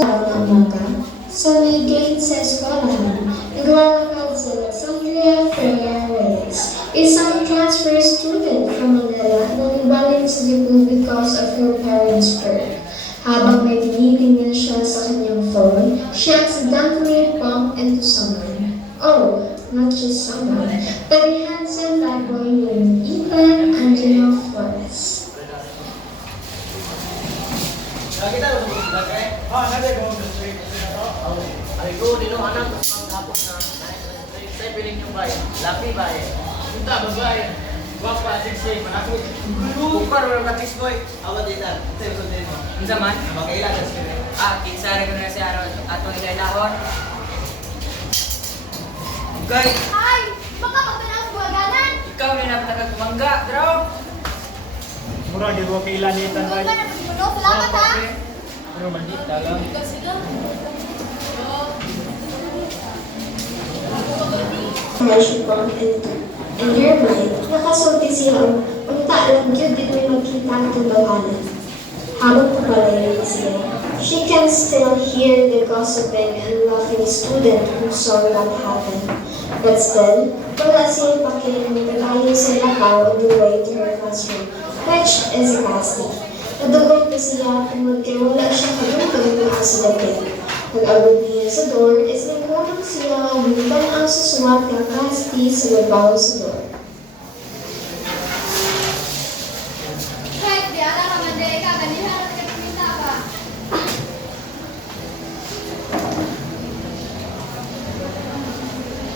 ng umaga, sa may gate sa eskwelahan, naglalakad sila Sandria Freya Reyes, isang transfer student from Manila na nabalik sa Cebu because of her parents' work. Habang may tinitingnan siya sa kanyang phone, she accidentally bumped into someone. Oh, not just someone, but a handsome bad boy named Ethan Angelo Flores. Kita lo lagi. Oh, nanti go to street na to. Ay go dino anak tapos na. Saya piling yung bay. Lapi bay. Punta babay. Wapa sexy manako. Kupar wala katis boy. Awa dita. Tayo ko din mo. Unsa man? Makailan sa sila. Kinsa ra ko na si araw atong ilailahon. Guys. Ay! Baka magtanaw sa buwaganan! Ikaw na napatagag mangga, bro. Mura di ko kailanitan Huwag bay. ka na pagpuno. Salamat ha! Pero maldita lang. Friendship bond and your mind, nakasulti siya unta lang yun dito may magkita ang tubawanan. Habang papalayo siya, she can still hear the gossiping and laughing student who saw what happened. But still, wala siyang pakialam na palayo sa lakaw on the way to her classroom, which is a casting. Nadugot pa siya tungod kay wala siya kalungkang na asidapin. Pag-abot niya sa door, is nagulong siya bukan ang susuwat ng kasti sa labaw sa door. Kahit di ala ka man di ka, ganihan na nagpapinta ka.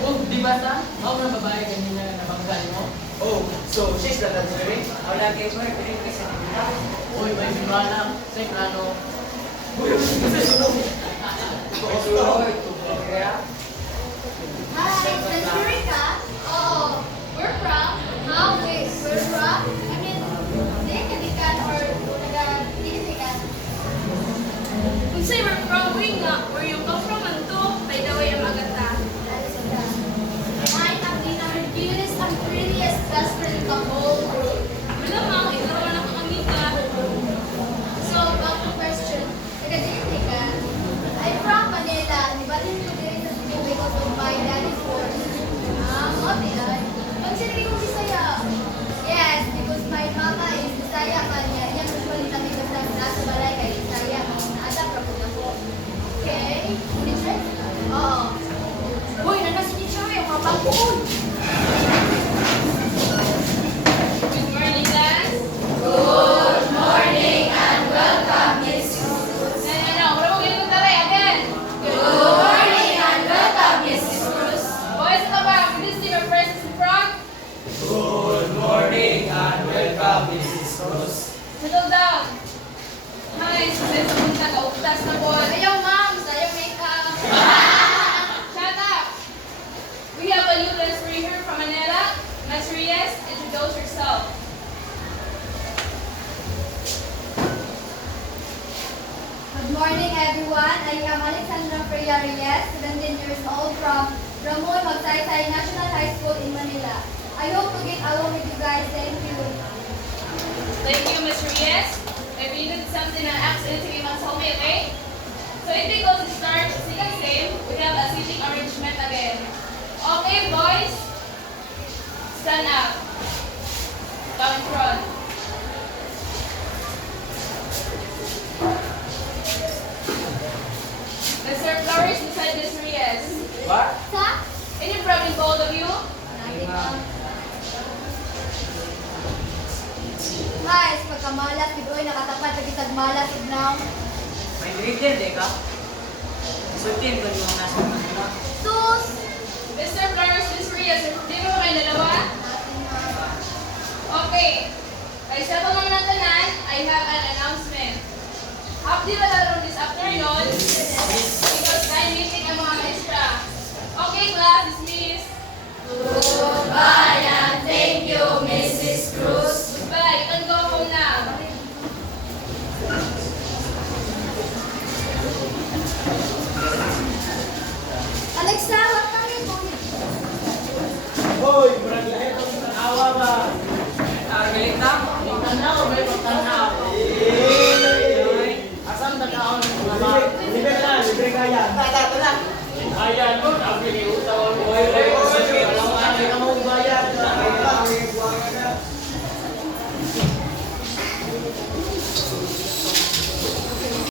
Oh, di ba ta? Ako na babae kanina na banggan mo? Oh, so she's the luxury? Ako lang kayo mo, piling ka sa nila. Uy, may bimana. Sa plano. Uy, kasi sunog. Uy, tubig kaya. Hi, Century ka? Oo. Where from? How? Wait, where from? I mean, di kanikan or nag-dinikan? Kung say we're from nga, where you come from and to, by the way, ang maganda. Hi, I'm Nina Hercules. I'm prettiest best friend in the whole world. Wala mang, ikaw na nakakangita. So, back to question. Nag-dinikan? I'm from Manila. Nibalin ko din sa Cebu because of my daddy's work. What is that? Pag sinabi ko Bisaya. Yes, because my mama is Bisaya man. Yan usually kami kasi nasa balay kay Bisaya. Naadap ra po ako. Okay? Teacher? Oo. Uy, nana si teacher yung kapag-uod. Good morning, class. Good morning and welcome, Miss Ano, wala mo ganito taray, again. Good morning and welcome, Miss Cruz. Boys at the back, please see your persons in front. Good morning and welcome, Mrs. Cruz. Settle down. Hi, students, pumunta ka, utas na po. Ayaw, ma'am. Sayang makeup. Shut up. We have a new transfer here from Manila. Ms. Reyes, introduce yourself. Good morning, everyone. I am Alexandra Freya Reyes, 17 years old from Ramoy Magsaysay National High School in Manila. I hope to get along with you guys. Thank you. Thank you, Ms. Reyes. If you need something and accident, you must tell me, okay? So if we go to start, second same, we have a seating arrangement again. Okay, boys? Stand up. Come in front. Mr. Flores beside Ms. Reyes. What? Sa? Any problem, both of you? Guys, pagkamalas, bigoy, nakatapat, pagkitag malas, ignaw. May ingredient eh ka? Isutin ko yung nasa mga. Sus! Mr. Flores, Ms. Reyes, di mo kayo dalawa? Okay. Ay sa mga natanan, I have an announcement. Half di ba laro this afternoon? Because time meeting ang mga maestra. Okay, class, dismiss. Goodbye and thank you, Mrs. Cruz. Goodbye. You can go home now. Alexa, what kami po? Hoy, murag lahi ko sa awa ba. Galit na? Tanaw, may pagtanaw. Asan na kaon? Libre dire kaya. Ayan mo, napiliutaw ang buhay rin. Alam mo, ano ka mo bayan.